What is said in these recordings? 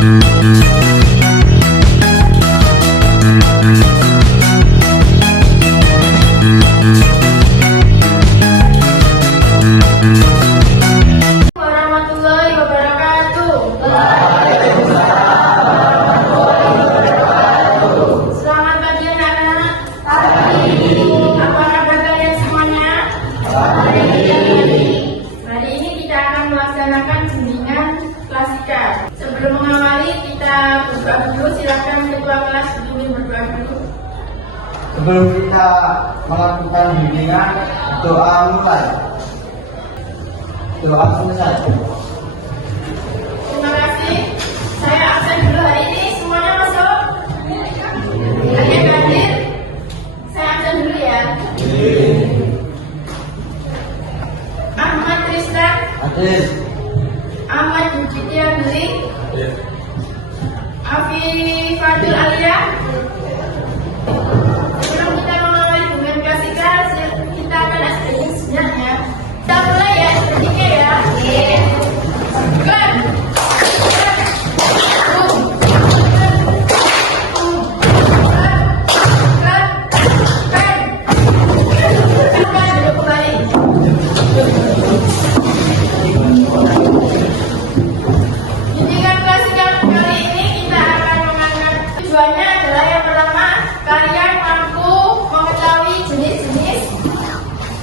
Warahmatullahi wabarakatuh. Selamat pagi anak-anak. Apa kabar kalian semuanya? Hari ini kita akan melaksanakan bimbingan klasika. Sebelum mengawali kita berdoa dulu. Silakan ketua kelas bimbing berdoa dulu. Sebelum kita melakukan bimbingan, doa mulai. Doa selesai. Terima kasih. Saya absen dulu hari ini. Semuanya masuk? Ada yang hadir? Saya absen dulu ya. Ahmad Tristan, Hadir. Ahmad Yudhitya Beli, Afifadul Alia. Sebelum kita mengawali bimbingan klasika, kita akan SPG sejenak ya. Kita mulai ya, SPG ya. Kan? Bimbingan klasika kali ini kita akan mengangkat tujuannya adalah yang pertama, kalian mampu mengetahui jenis-jenis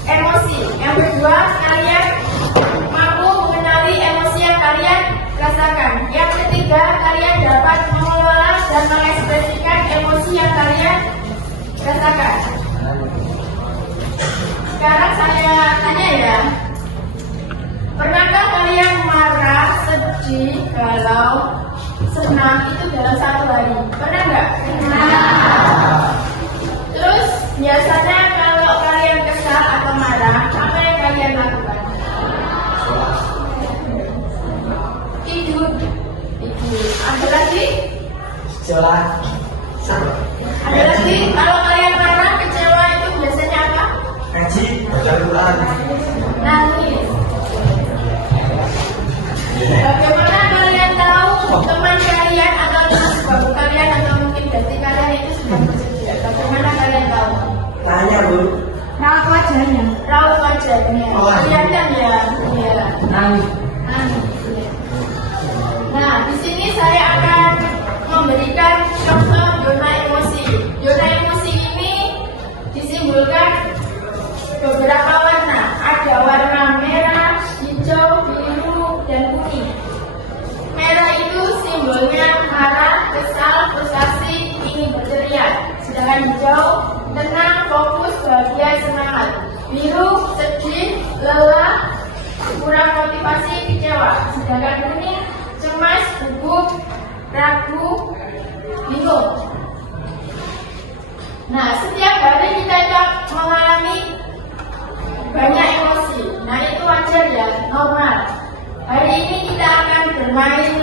emosi. Yang kedua, kalian mampu mengenali emosi yang kalian rasakan. Yang ketiga, kalian dapat mengelola dan mengekspresikan emosi yang kalian rasakan. Sekarang saya tanya ya, pernahkah kalian marah, sedih, galau, senang itu dalam satu hari? Pernah nggak? Terus biasanya kalau kalian kesal atau marah, apa yang kalian lakukan? Tidur. Ada lagi? Sholat. Ada lagi? Kalau kalian marah, kecewa itu biasanya apa? Ngaji. Baca Quran. Nangis. Bagaimana kalian tahu teman kalian atau teman sebabu kalian atau mungkin ganti kalian itu sudah bersedia? Bagaimana kalian tahu? Tanya, Bu. Raut wajahnya. Raut wajahnya. Kelihatan ya. Iya. Nangis. Nah, di sini saya akan memberikan contoh zona emosi. Zona emosi ini disimbolkan beberapa warna. Ada warna merah, hijau, biru, dan kuning. Merah itu simbolnya marah, kesal, frustasi, ingin berteriak. Sedangkan hijau, tenang, fokus, bahagia, semangat. Biru, sedih, lelah, kurang motivasi, kecewa. Sedangkan kuning, cemas, gugup, ragu, bingung. Nah, setiap hari kita mengalami banyak emosi. Nah, itu wajar ya, normal. Hari ini kita akan bermain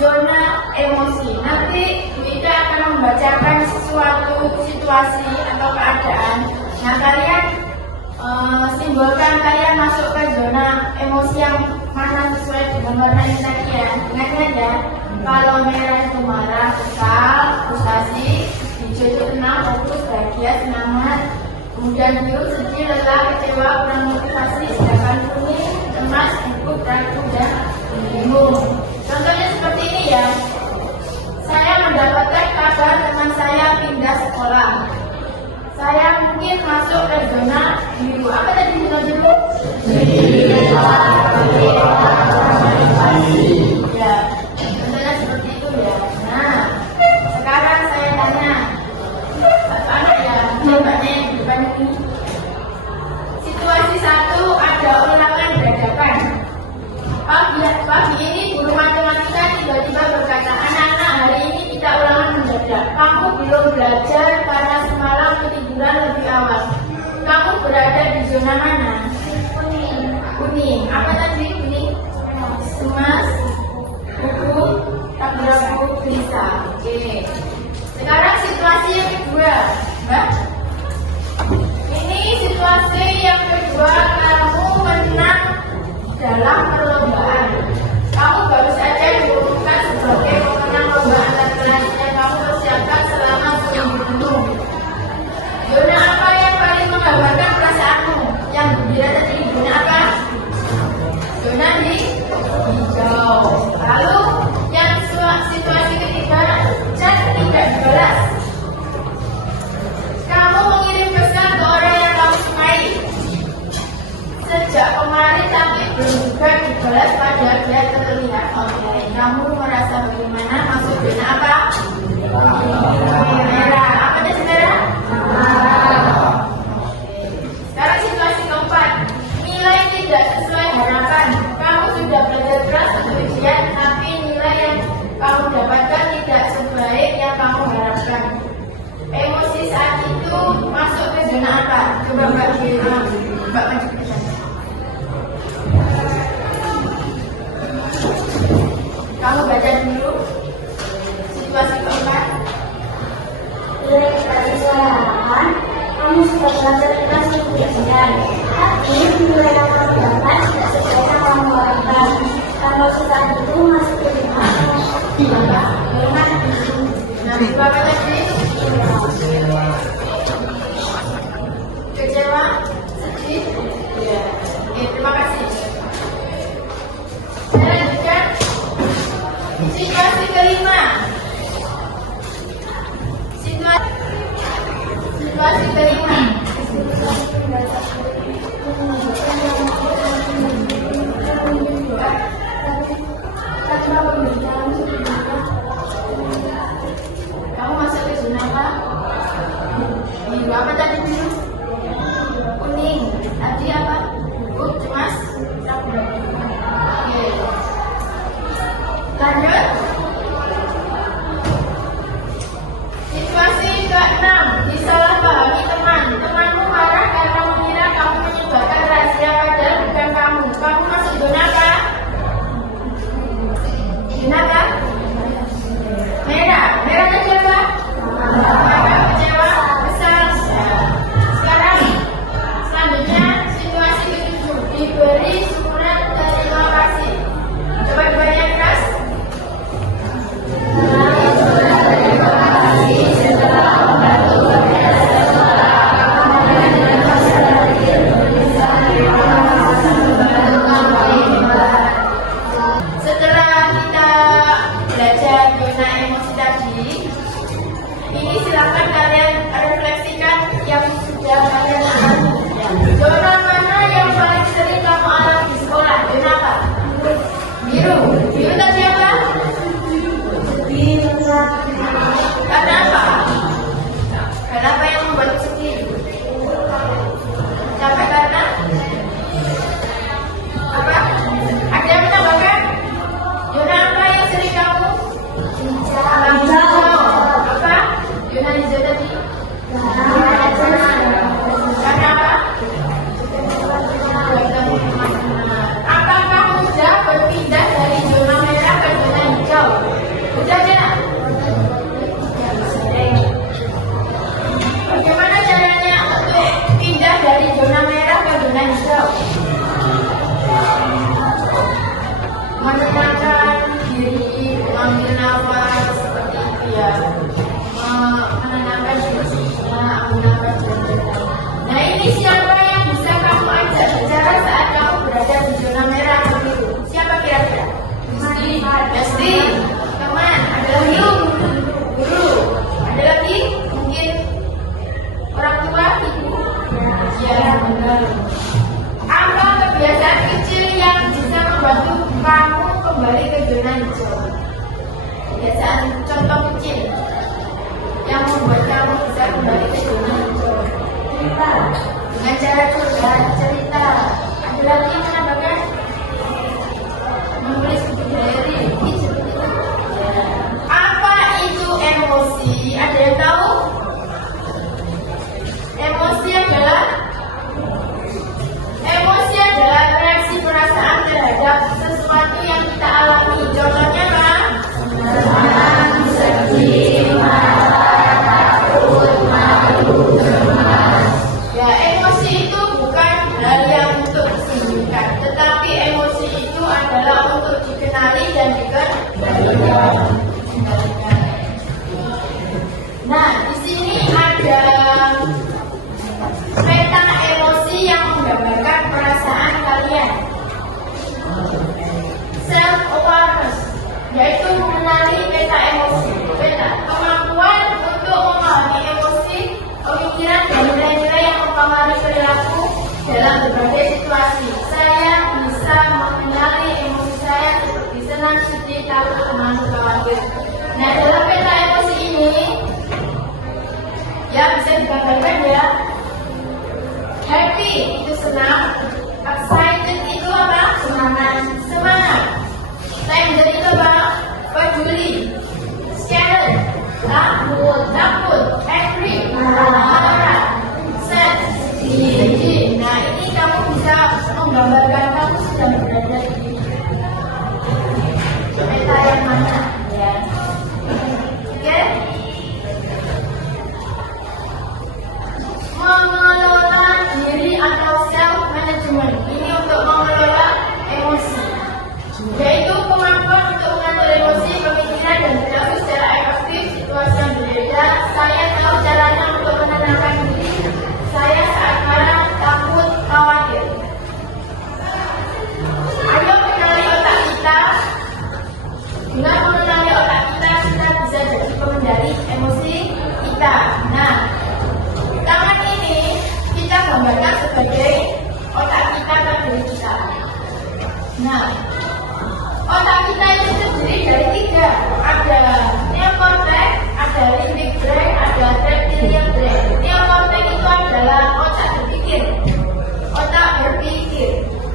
zona emosi. Nanti Bu Ida akan membacakan sesuatu situasi atau keadaan. Nah, kalian simbolkan kalian masuk ke zona emosi yang mana sesuai dengan warna ini tadi ya. Ingat ya, kalau merah itu marah, kesal, frustasi, hijau itu tenang, fokus, bahagia, semangat. Kemudian biru, sedih, lelah, kecewa, kurang motivasi. Sedangkan kuning, cemas, gugup, ragu, dan bingung. Contohnya seperti ini ya. Saya mendapatkan kabar teman saya pindah sekolah. Saya mungkin masuk ke zona biru. Apa tadi zona biru? Ya, contohnya seperti itu ya. Nah, sekarang saya tanya, apa ya? Coba-nya yang di depan ini. Situasi satu, ada ulangan dadakan. Pagi ini guru matematika tiba-tiba berkata, anak-anak hari ini kita ulangan mendadak. Kamu belum belajar karena semalam ketiduran lebih awal. Kamu berada di zona mana? Kuning. Apa tadi kuning? Cemas, gugup, ragu, gelisah. Oke. Sekarang situasi yang kedua, Mbak. Ini situasi yang kedua, kamu menang dalam perlombaan. Kamu baru saja diumumkan sebagai merasa bagaimana? Masuk zona apa? Merah. Apa tadi merah? Sekarang situasi keempat. Nilai tidak sesuai harapan. Kamu sudah belajar keras untuk ujian, tapi nilai yang kamu dapatkan tidak sebaik yang kamu harapkan. Emosi saat itu masuk ke zona apa? Coba Mbak maju ke sana. Kamu baca dulu situasi keempat. Nilai tidak sesuai harapan, kamu sudah belajar keras untuk ujian, tapi nilai yang kamu dapat tidak sesuai yang kamu harapkan. Emosi saat itu masuk ke zona apa? Nah, Bapak tadi kecewa, sedih, ya. Oke, terima kasih. Saya lanjutkan situasi kelima. Situasi kelima. Kamu masuk ke zona apa? Biru. Apa tadi biru? Kuning. Tadi apa? Cemas. Oke. Lanjut. Situasi ke-6. Disalahpahami teman. Temanmu marah karena mengira kamu menyebarkan rahasia padahal bukan kamu. Kamu masuk zona apa? Zona apa? Merah. Merah tadi apa? Kecewa, kesal. Sekarang selanjutnya situasi ke-7. Diberi surat terima kasih. Coba dibaca keras. Setelah kita belajar zona emosi tadi, ini silakan kalian refleksikan yang sudah kalian alami. Zona mana yang paling sering kamu alami di sekolah? Zona apa? Biru. Biru tadi apa? Karena apa? Karena apa yang membuat sedih? Capek karena apa? Ada yang menambahkan? Zona apa yang sering kamu? Hijau. Apa? Zona hijau tadi? Karena apa? Apakah mudah berpindah dari zona merah ke zona hijau? Mudah tidak? Bagaimana caranya untuk pindah dari zona merah ke zona hijau? Menenangkan diri, mengambil nafas seperti itu ya. Menenangkan diri, menenangkan diri. Nah, ini siapa yang bisa kamu ajak bicara saat kamu berada di zona merah begitu? Siapa kira-kira? Pasti. Teman. Ada lagi? Guru. Ada lagi? Mungkin orang tua, ibu. Ya, benar. Apa kebiasaan kecil yang bisa membantu kamu kembali ke zona hijau? Kebiasaan contoh kecil yang membuat kamu bisa kembali ke zona hijau. Cerita. Dengan cara curhat, cerita. Ada lagi yang menambahkan? Menulis buku diary. Seperti itu. Ya. Apa itu emosi? Ada yang tahu? Emosi adalah reaksi perasaan terhadap sesuatu yang kita alami. Contohnya apa? Senang, sedih, marah, takut, malu, cemas. Ya, emosi itu bukan hal yang untuk disembunyikan, tetapi emosi itu adalah untuk dikenali dan dikendalikan. Nah, di sini ada peta emosi yang menggambarkan perasaan kalian. Self awareness, yaitu mengenali peta emosi. Peta kemampuan untuk memahami emosi, pemikiran dan nilai-nilai yang mempengaruhi perilaku dalam berbagai situasi. Saya bisa mengenali emosi saya seperti senang, sedih, takut, malu, khawatir. Nah, dalam peta emosi ini, ya bisa digambarkan ya. Happy itu senang, excited itu apa? Semangat. Tender itu apa? Peduli. Scared, takut. Angry, marah. Sad, sedih. Nah, ini kamu bisa menggambarkan kamu sedang berada di peta yang mana, ya? Oke? Mengelola diri atau self management ini untuk mengelola emosi, yaitu kemampuan untuk mengatur emosi, pemikiran dan perilaku secara efektif situasi yang berbeda. Saya tahu caranya untuk menenangkan diri saya saat marah, takut, khawatir. Ayo kenali otak kita. Dengan mengenali otak kita bisa jadi pengendali emosi kita. Nah, tangan ini kita gambarkan sebagai otak kita dan diri kita. Nah, otak kita itu terdiri dari 3. Ada neokortex, ada limbic brain, ada reptilian brain. Neokortex itu adalah otak berpikir.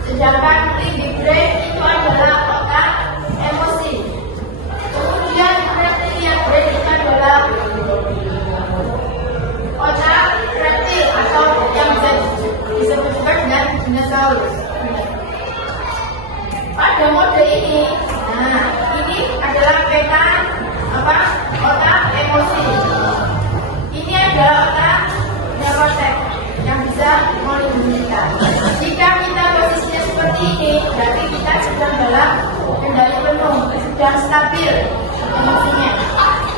Sedangkan limbic brain itu adalah otak emosi. Kemudian reptilian brain itu adalah otak reptil atau yang bisa disebut juga dengan dinosaurus. Pada mode ini, nah ini adalah peta otak emosi. Ini adalah otak neokortex yang bisa melindungi kita. Jika kita posisinya seperti ini, berarti kita sedang dalam kendali penuh, sedang stabil emosinya.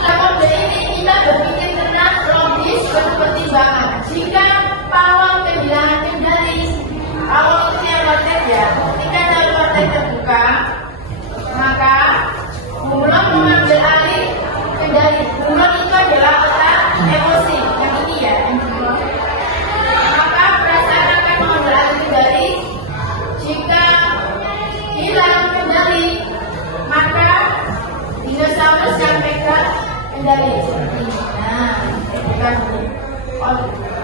Pada mode ini kita berpikir tenang, logis, berpertimbangan. Jika pawang kehilangan kendali, pawang itu neokortex ya. Ketika neokortex terbuka, maka mulai mengambil alih kendali. Mulai itu adalah otak emosi. Yang ini ya, yang di bawah. Maka perasaan akan mengambil alih kendali. Jika hilang kendali, maka dinosaurus yang pegang kendali seperti ini. Nah, bukan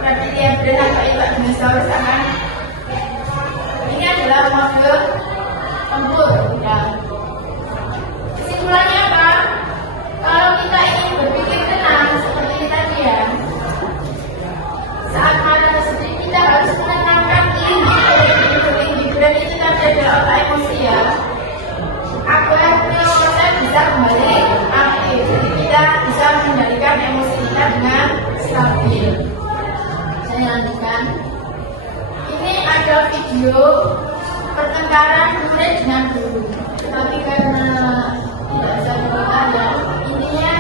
reptilian brain atau ikat dinosaurus akan. Ini adalah mode tempur. Ya. Kesimpulannya apa? Kalau kita ingin berpikir tenang seperti ini tadi ya, saat marah sedih kita harus menenangkan limbic brain itu tadi adalah otak emosi ya, agar neokortex bisa kembali aktif. Jadi kita bisa mengendalikan emosi kita dengan stabil. Saya lanjutkan. Ini ada video pertengkaran murid dengan guru. Tapi karena tidak bisa dibuka ya, intinya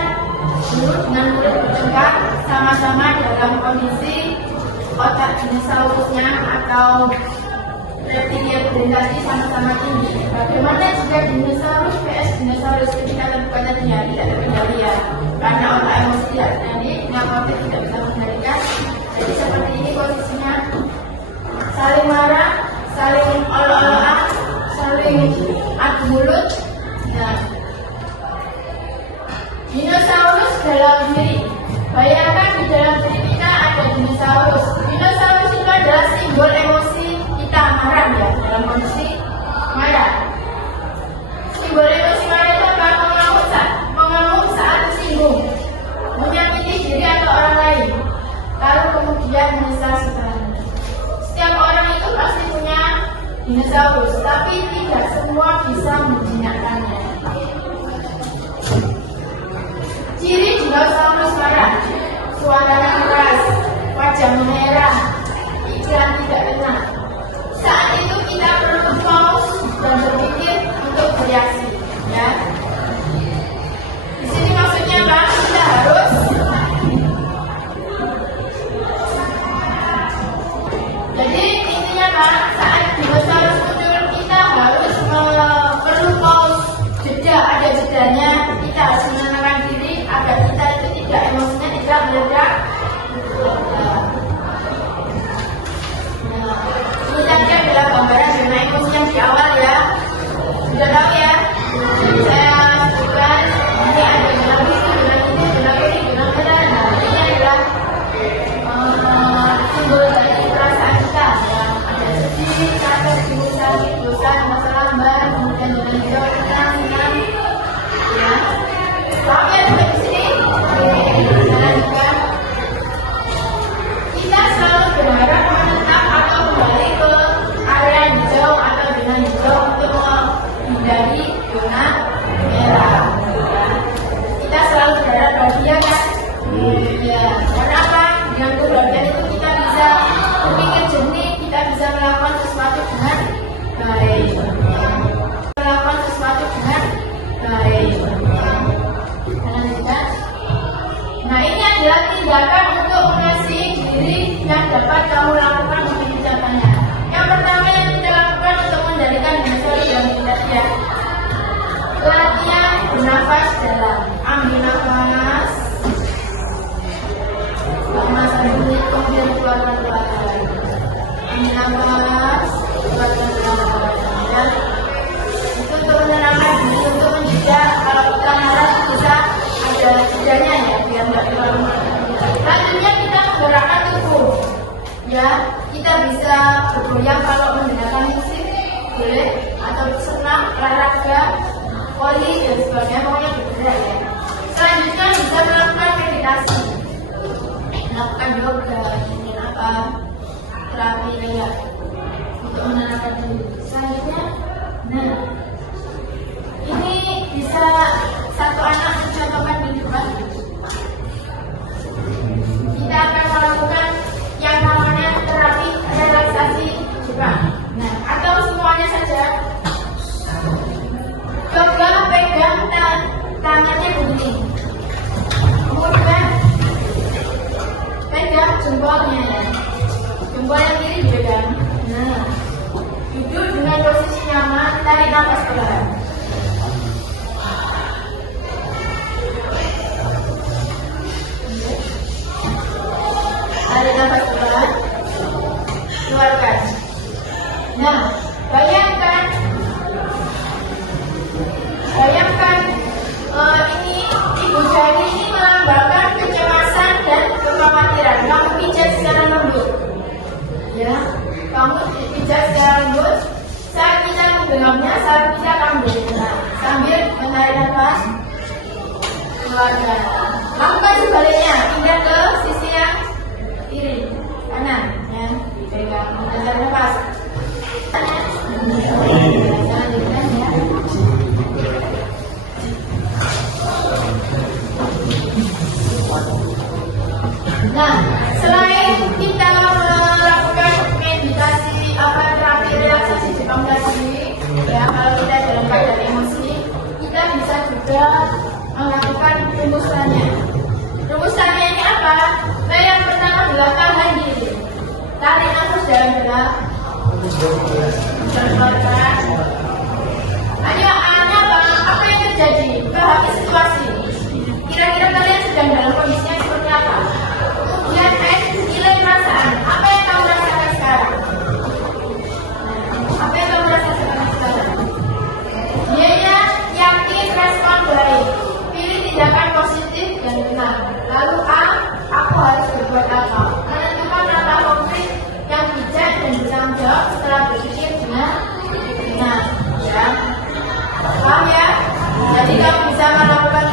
guru dengan murid bertengkar sama-sama dalam kondisi otak dinosaurusnya atau reptilian brain tadi sama-sama tinggi. Bagaimana jika dinosaurus vs dinosaurus ketika terbuka tadi ya tidak terkendali ya, karena otak emosi tidak terkendali, neokortex tidak bisa mengendalikan. Jadi seperti ini posisinya, saling marah, saling olok-olokan, saling adu mulut. Nah, dinosaurus dalam diri. Bayangkan di dalam diri kita ada dinosaurus. Dinosaurus itu adalah simbol emosi kita marah ya, dalam kondisi marah. Simbol emosi marah itu apa? Mengamuk saat tersinggung, menyakiti diri atau orang lain, lalu kemudian menyesal setelahnya. Setiap orang itu pasti punya dinosaurus, tapi tidak semua bisa menjinakkannya. Ciri dinosaurus marah: suaranya keras, wajah merah, pikiran tidak tenang. Saat itu kita perlu Ya, kita bisa bergoyang kalau mendengarkan musik, boleh, atau senam, olahraga, voli dan sebagainya, pokoknya bergerak ya. Selanjutnya bisa melakukan meditasi, melakukan yoga, mungkin apa, terapi kayak untuk menenangkan diri. Selanjutnya, nah, ini bisa satu anak mencontohkan di depan. Kita akan melakukan yang namanya terapi relaksasi Jepang. Nah, atau semuanya saja. Coba pegang tangannya begini. Kemudian pegang jempolnya. Jempol yang kiri dipegang. Nah, duduk dengan posisi nyaman, tarik nafas pelan. Tarik nafas pelan, keluarkan. Nah, bayangkan ini ibu jari ini melambangkan kecemasan dan kekhawatiran. Kamu pijat secara lembut, ya. Kamu pijat secara lembut. Saat kita menggenggamnya, saat kita kamu nah, sambil menarik nafas, keluarkan. Lakukan sebaliknya, pindah ke sisi yang kiri, kanan, ya. Dipegang, menarik nafas. Nah, selain kita melakukan meditasi terapi relaksasi Jepang tadi, ya kalau kita dalam keadaan emosi, kita bisa juga melakukan rumusannya. Rumusannya ini apa? Nah, yang pertama adalah tahan diri, tarik nafas dalam-dalam, keluarkan. Ayo, apa yang terjadi? Pahami situasi. Kira-kira kalian sedang dalam kondisinya seperti apa? Kemudian nilai perasaan. Apa yang kamu rasakan sekarang? Apa yang kamu rasakan sekarang? Dia yakin respon baik. Pilih tindakan positif dan tenang. Lalu aku harus berbuat apa? Menentukan kata konkret yang bijak dan bisa menjawab setelah berpikir dengan benar. Ya, paham ya? Jadi kamu bisa melakukan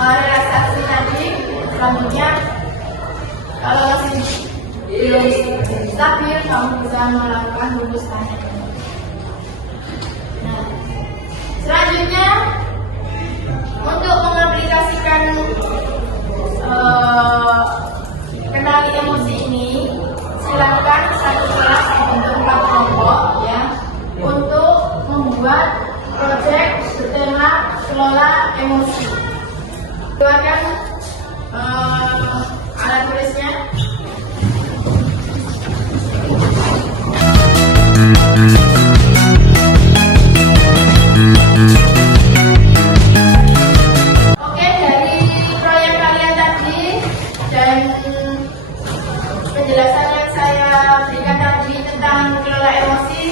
relaksasi tadi. Selanjutnya, kalau masih belum stabil, kamu bisa melakukan rumusannya. Nah, selanjutnya untuk mengaplikasikan kenali emosi ini, silakan satu kelas dibentuk 4 kelompok ya untuk membuat proyek bertema kelola emosi. Keluarkan alat tulisnya. Oke, dari proyek kalian tadi dan penjelasan yang saya berikan tadi tentang kelola emosi,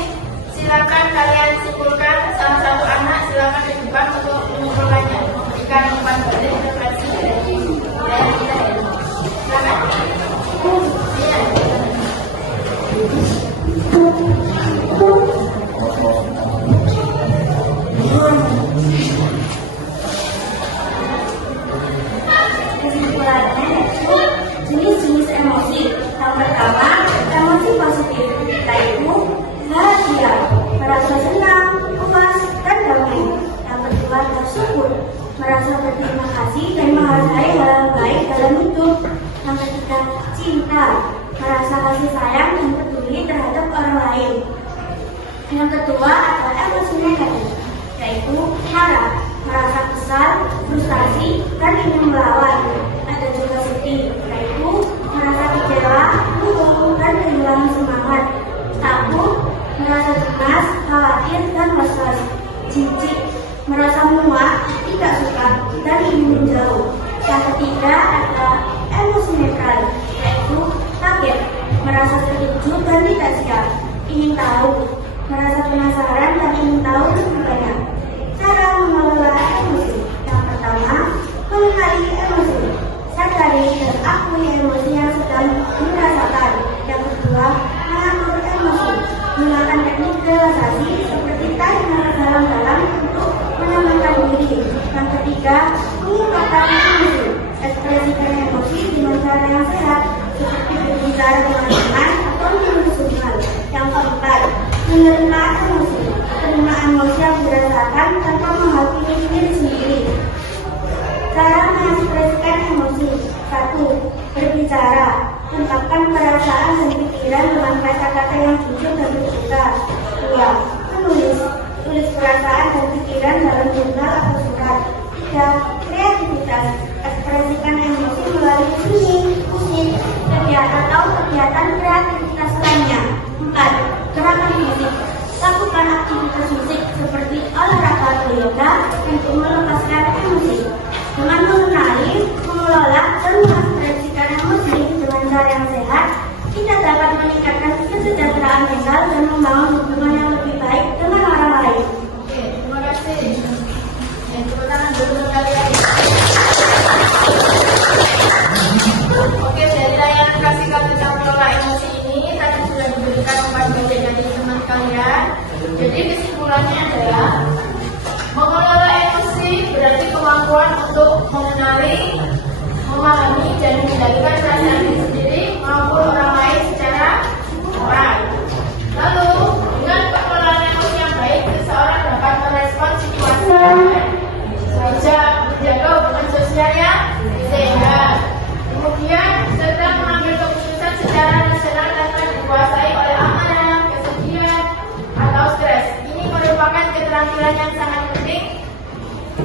silakan kalian simpulkan. Salah satu anak silakan ke depan untuk mengumpulkannya, memberikan umpan balik refleksi dari kita ya. Silakan. Iya. Kesimpulannya jenis-jenis emosi. Yang pertama, emosi positif, yaitu bahagia, merasa senang, puas, dan damai. Yang kedua, bersyukur, merasa berterima kasih dan menghargai hal baik dalam hidup. Yang ketiga, cinta, merasa kasih sayang dan peduli terhadap orang lain. Yang kedua adalah emosi negatif, yaitu marah, merasa kesal, frustasi, dan ingin melawan. Ada juga sedih, yaitu merasa kecewa, murung, dan kehilangan semangat. Takut, merasa cemas, khawatir, dan was-was. Jijik, merasa muak, tidak suka, dan ingin menjauh. Yang ketiga adalah emosi netral, yaitu kaget, merasa terkejut dan tidak siap, ingin tahu, merasa penasaran dan ingin tahu lebih banyak. Cara mengelola emosi. Yang pertama, mengenali emosi. Sadari dan akui emosi yang sedang dirasakan. Yang kedua, mengungkapkan emosi. Ekspresikan emosi dengan cara yang sehat, seperti berbicara dengan teman atau menyusul. Yang keempat, menerima emosi. Menerima emosi yang dirasakan tanpa menghakimi diri sendiri. Cara mengekspresikan emosi. 1. Berbicara. Ungkapkan perasaan dan pikiran dengan kata-kata yang jujur dan terbuka. 2. Menulis. Tulis perasaan dan pikiran dalam jurnal atau surat. 3. Kreativitas. Ekspresikan emosi melalui seni, musik, kegiatan atau kegiatan kreativitas lainnya. 4. Gerakan fisik. Lakukan aktivitas fisik seperti olahraga atau yoga untuk melepaskan emosi. Dengan mengenali, mengelola, dan mengekspresikan emosi dengan cara yang sehat, kita dapat meningkatkan kesejahteraan mental dan membangun hubungan yang lebih baik dengan orang lain. Oke, terima kasih. Tepuk tangan dulu untuk kalian. Oke, dari layanan kasih tentang mengelola emosi ini tadi sudah diberikan umpan balik dari teman kalian. Jadi kesimpulannya adalah mengelola emosi berarti kemampuan untuk mengenali, memahami, dan mengendalikan perasaan diri sendiri maupun orang lain secara baik. Lalu, dengan pengelolaan emosi yang baik, seseorang dapat merespon situasi bijak, menjaga hubungan sosial yang sehat. Kemudian, serta mengambil keputusan secara rasional tanpa dikuasai oleh amarah, kesedihan, atau stres. Ini merupakan keterampilan yang sangat penting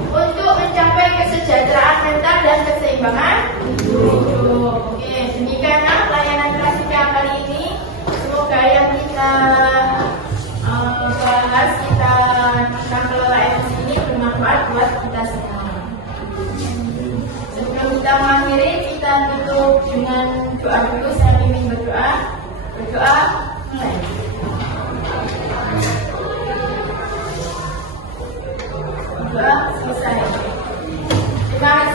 untuk mencapai kesejahteraan mental dan keseimbangan hidup. Oke, demikianlah layanan klasika kali ini. Semoga yang kita bahas, kita kelola emosi ini bermanfaat buat kita semua. Sebelum kita mengakhiri, kita tutup dengan doa dulu. Saya ingin berdoa. Berdoa, mulai. Doa selesai. Terima kasih.